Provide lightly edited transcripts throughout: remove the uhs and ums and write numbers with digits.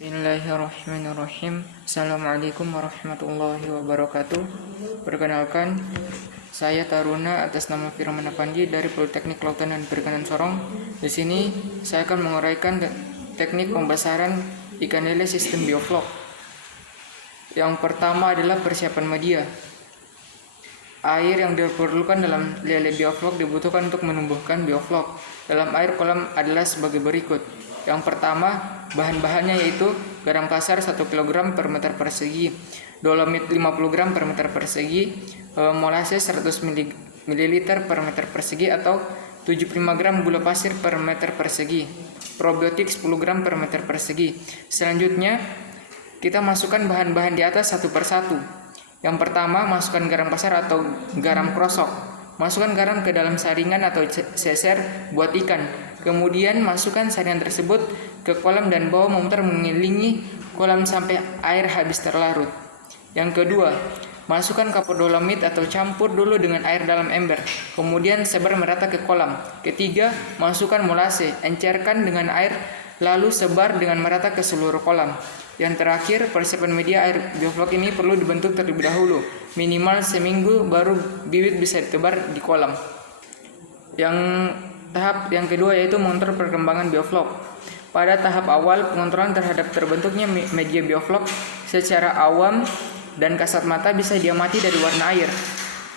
Bismillahirrahmanirrahim. Assalamualaikum warahmatullahi wabarakatuh. Perkenalkan, saya Taruna atas nama Firman Apandi dari Politeknik Kelautan dan Perikanan Sorong. Di sini saya akan menguraikan teknik pembesaran ikan lele sistem bioflok. Yang pertama adalah persiapan media. Air yang diperlukan dalam lele bioflok dibutuhkan untuk menumbuhkan bioflok. Dalam air kolam adalah sebagai berikut. Yang pertama, bahan-bahannya yaitu garam kasar 1 kg per meter persegi, dolomit 50 gram per meter persegi, molasses 100 ml per meter persegi atau 75 gram gula pasir per meter persegi, probiotik 10 gram per meter persegi. Selanjutnya, kita masukkan bahan-bahan di atas satu persatu. Yang pertama, masukkan garam kasar atau garam krosok. Masukkan garam ke dalam saringan atau seser buat ikan. Kemudian masukkan saringan tersebut ke kolam dan bawa memutar mengelilingi kolam sampai air habis terlarut. Yang kedua, masukkan kapur dolomit atau campur dulu dengan air dalam ember. Kemudian sebar merata ke kolam. Ketiga, masukkan molase, encerkan dengan air lalu sebar dengan merata ke seluruh kolam. Yang terakhir, persiapan media air bioflok ini perlu dibentuk terlebih dahulu, minimal seminggu baru bibit bisa ditebar di kolam. Tahap yang kedua yaitu mengontrol perkembangan bioflok. Pada tahap awal, pengontrolan terhadap terbentuknya media bioflok secara awam dan kasat mata bisa diamati dari warna air.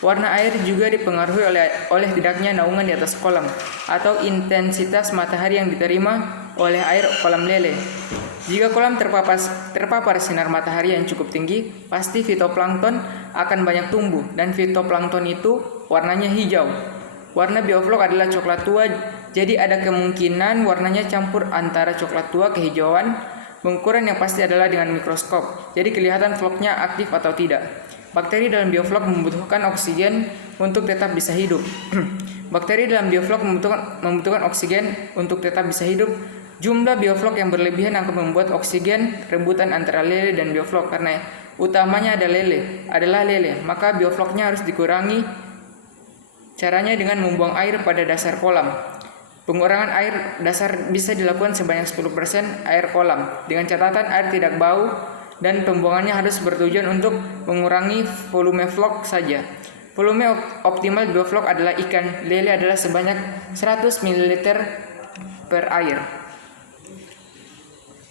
Warna air juga dipengaruhi oleh tidaknya naungan di atas kolam atau intensitas matahari yang diterima oleh air kolam lele. Jika kolam terpapar sinar matahari yang cukup tinggi, pasti fitoplankton akan banyak tumbuh dan fitoplankton itu warnanya hijau. Warna bioflok adalah coklat tua, jadi ada kemungkinan warnanya campur antara coklat tua kehijauan. Pengukuran yang pasti adalah dengan mikroskop, jadi kelihatan vloknya aktif atau tidak. Bakteri dalam bioflok membutuhkan oksigen untuk tetap bisa hidup. Bakteri dalam bioflok membutuhkan oksigen untuk tetap bisa hidup. Jumlah bioflok yang berlebihan akan membuat oksigen rebutan antara lele dan bioflok karena utamanya adalah lele, maka biofloknya harus dikurangi. Caranya dengan membuang air pada dasar kolam. Pengurangan air dasar bisa dilakukan sebanyak 10% air kolam, dengan catatan air tidak bau dan pembuangannya harus bertujuan untuk mengurangi volume vlok saja. Volume optimal bioflok adalah ikan lele adalah sebanyak 100 ml per air.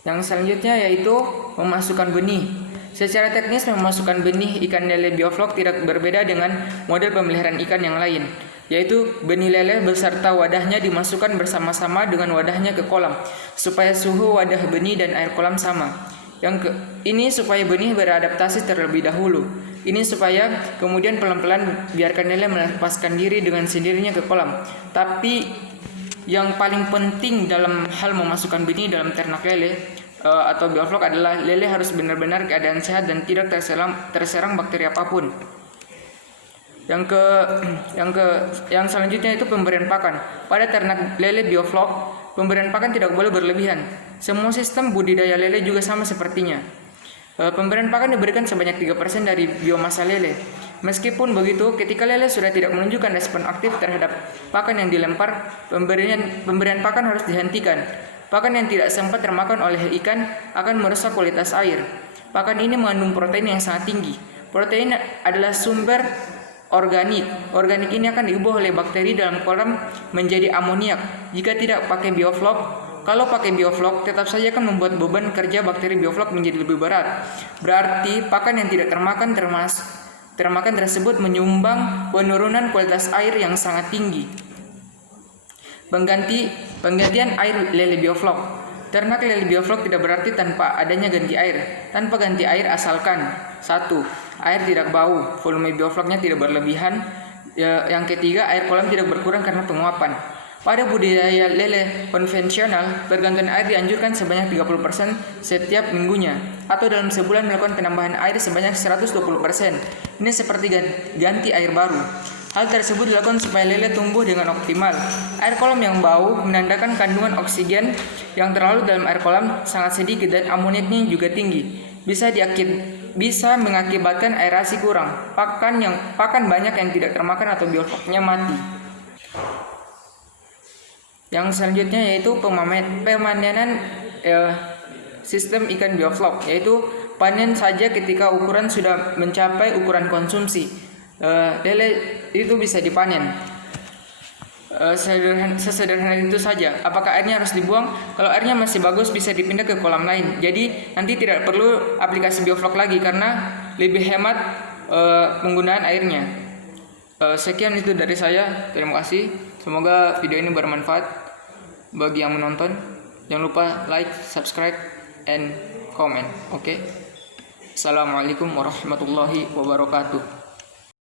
Yang selanjutnya yaitu memasukkan benih. Secara teknis memasukkan benih ikan lele bioflok tidak berbeda dengan model pemeliharaan ikan yang lain, yaitu benih lele beserta wadahnya dimasukkan bersama-sama dengan wadahnya ke kolam supaya suhu wadah benih dan air kolam sama. Ini supaya benih beradaptasi terlebih dahulu. Ini supaya kemudian pelan-pelan biarkan lele melepaskan diri dengan sendirinya ke kolam. Tapi yang paling penting dalam hal memasukkan benih dalam ternak lele atau bioflok adalah lele harus benar-benar keadaan sehat dan tidak terserang bakteri apapun. Yang selanjutnya itu pemberian pakan. Pada ternak lele bioflok, pemberian pakan tidak boleh berlebihan. Semua sistem budidaya lele juga sama sepertinya. Pemberian pakan diberikan sebanyak 3% dari biomasa lele. Meskipun begitu, ketika lele sudah tidak menunjukkan respon aktif terhadap pakan yang dilempar, pemberian pakan harus dihentikan. Pakan yang tidak sempat termakan oleh ikan akan merusak kualitas air. Pakan ini mengandung protein yang sangat tinggi. Protein adalah sumber organik. Organik ini akan diubah oleh bakteri dalam kolam menjadi amoniak. Jika tidak pakai bioflok, kalau pakai bioflok, tetap saja akan membuat beban kerja bakteri bioflok menjadi lebih berat. Berarti pakan yang tidak termakan tersebut menyumbang penurunan kualitas air yang sangat tinggi. Penggantian air lele bioflok. Ternak lele bioflok tidak berarti tanpa adanya ganti air. Tanpa ganti air asalkan 1. Air tidak bau, volume biofloknya tidak berlebihan. Yang ketiga, air kolam tidak berkurang karena penguapan. Pada budidaya lele konvensional, pergantian air dianjurkan sebanyak 30% setiap minggunya, atau dalam sebulan melakukan penambahan air sebanyak 120%. Ini seperti ganti air baru. Hal tersebut dilakukan supaya lele tumbuh dengan optimal. Air kolam yang bau menandakan kandungan oksigen yang terlalu dalam air kolam sangat sedikit dan amoniaknya juga tinggi. Bisa mengakibatkan aerasi kurang, pakan banyak yang tidak termakan atau biofloknya mati. Yang selanjutnya yaitu pemanenan sistem ikan bioflok, yaitu panen saja ketika ukuran sudah mencapai ukuran konsumsi. Lele itu bisa dipanen. Sesederhana itu saja. Apakah airnya harus dibuang? Kalau airnya masih bagus bisa dipindah ke kolam lain. Jadi nanti tidak perlu aplikasi bioflok lagi karena lebih hemat penggunaan airnya. Sekian itu dari saya. Terima kasih. Semoga video ini bermanfaat bagi yang menonton. Jangan lupa like, subscribe, and comment. Oke. Assalamualaikum warahmatullahi wabarakatuh.